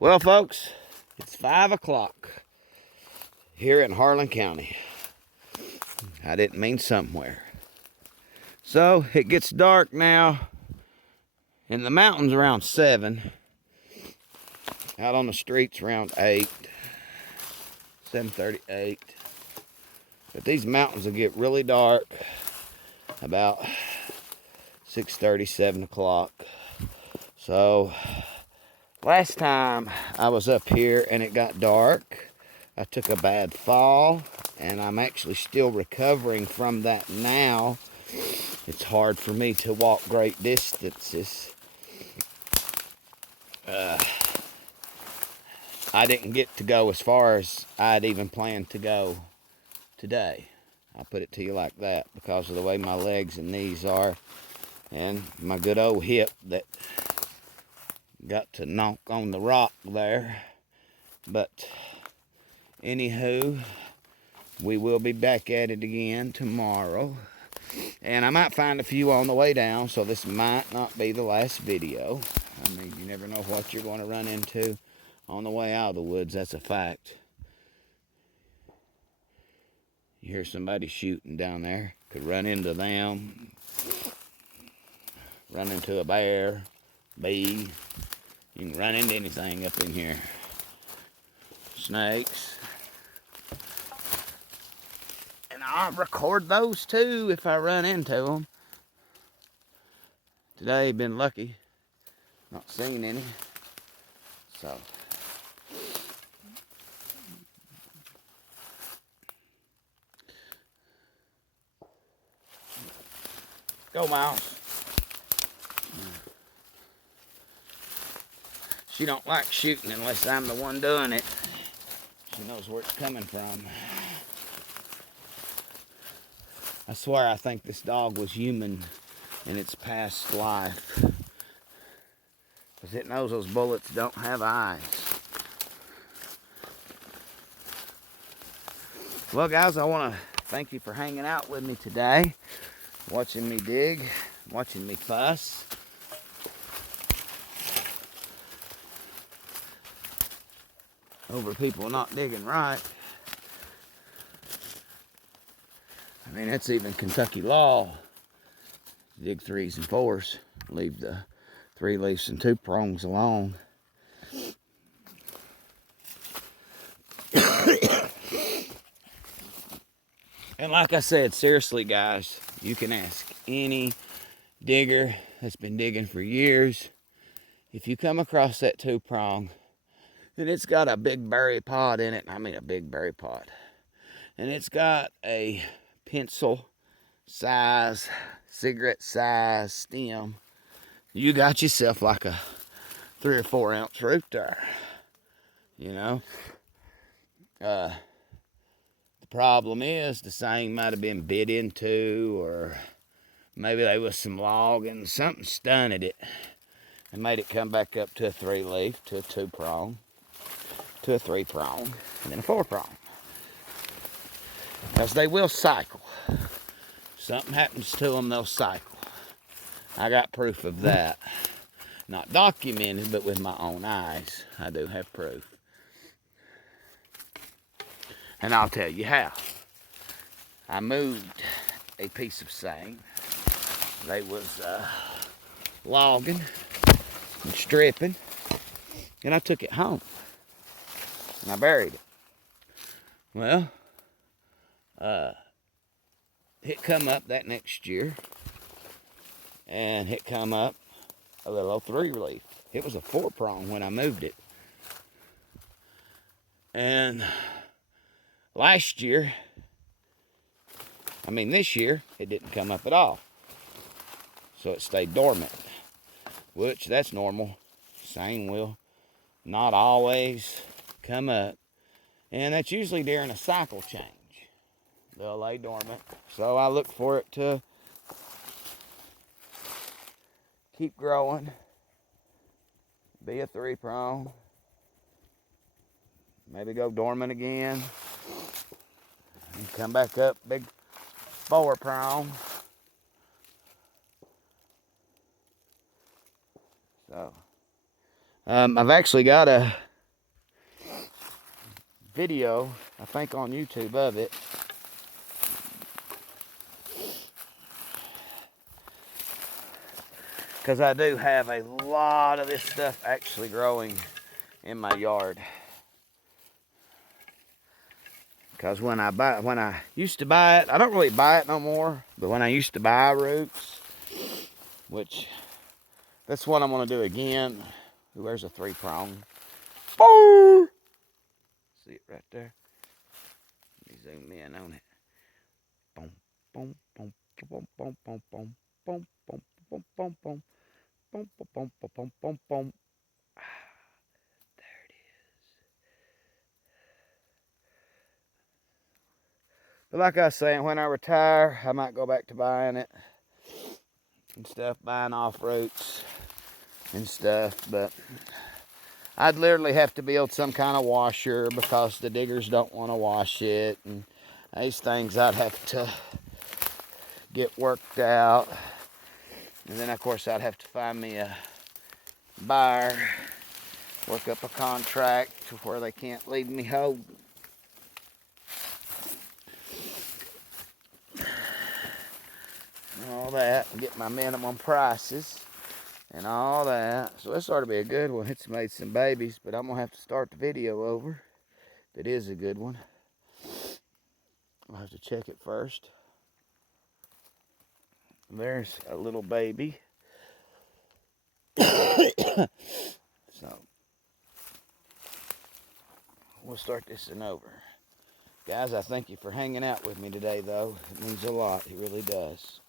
Well, folks, it's 5 o'clock here in Harlan County. I didn't mean somewhere. So it gets dark now in the mountains around 7. Out on the streets around 8, 7:38. But these mountains will get really dark about 6:30, 7 o'clock. So last time I was up here and it got dark, I took a bad fall, and I'm actually still recovering from that now. It's hard for me to walk great distances. I didn't get to go as far as I'd even planned to go today. I'll put it to you like that because of the way my legs and knees are and my good old hip that got to knock on the rock there. But anywho, we will be back at it again tomorrow. And I might find a few on the way down, so this might not be the last video. I mean, you never know what you're going to run into on the way out of the woods. That's a fact. You hear somebody shooting down there, could run into them, run into a bear, bee. You can run into anything up in here. Snakes. And I'll record those too if I run into them. Today, been lucky. Not seen any. So. Go, Mouse. She don't like shooting unless I'm the one doing it. She knows where it's coming from. I swear I think this dog was human in its past life. Because it knows those bullets don't have eyes. Well, guys, I want to thank you for hanging out with me today. Watching me dig, watching me fuss. Over people not digging right. I mean, that's even Kentucky law. Dig 3s and 4s. Leave the 3 leaves and 2 prongs alone. And like I said, seriously, guys, you can ask any digger that's been digging for years. If you come across that 2 prong, and it's got a big berry pod in it, I mean a big berry pod, and it's got a pencil size, cigarette size stem, you got yourself like a 3 or 4 ounce root there. You know, the problem is the thing might have been bit into, or maybe there was some logging, something stunted it and made it come back up to a 3 leaf, to a 2 prong, to a 3 prong, and then a 4 prong. Because they will cycle. If something happens to them, they'll cycle. I got proof of that. Not documented, but with my own eyes, I do have proof. And I'll tell you how. I moved a piece of sand. They was logging and stripping, and I took it home and I buried it. Well, it come up that next year, and it come up a little old 3 leaf. It was a 4 prong when I moved it. And this year, it didn't come up at all. So it stayed dormant, which that's normal. Same will not always come up. And that's usually during a cycle change. They'll lay dormant. So I look for it to keep growing, be a 3 prong, maybe go dormant again, and come back up, big 4 prong. So I've actually got a video, I think on YouTube of it. Because I do have a lot of this stuff actually growing in my yard. Because when I used to buy it, I don't really buy it no more, but when I used to buy roots, which that's what I'm going to do again. Ooh, there's a 3-prong. Boom! See it right there? Let me zoom in on it. Boom, boom, boom, boom, boom, boom, boom, boom, boom, boom, boom, boom, boom, boom, boom, boom, boom, boom. There it is. But like I was saying, when I retire, I might go back to buying it and stuff, buying off roots and stuff, but I'd literally have to build some kind of washer because the diggers don't want to wash it, and these things I'd have to get worked out, and then of course I'd have to find me a buyer, work up a contract to where they can't leave me holding. And all that, and get my minimum prices and all that. So this ought to be a good one. It's made some babies, but I'm gonna have to start the video over. If it is a good one, I'll have to check it first. There's a little baby. So we'll start this one over. Guys, I thank you for hanging out with me today, though. It means a lot. It really does.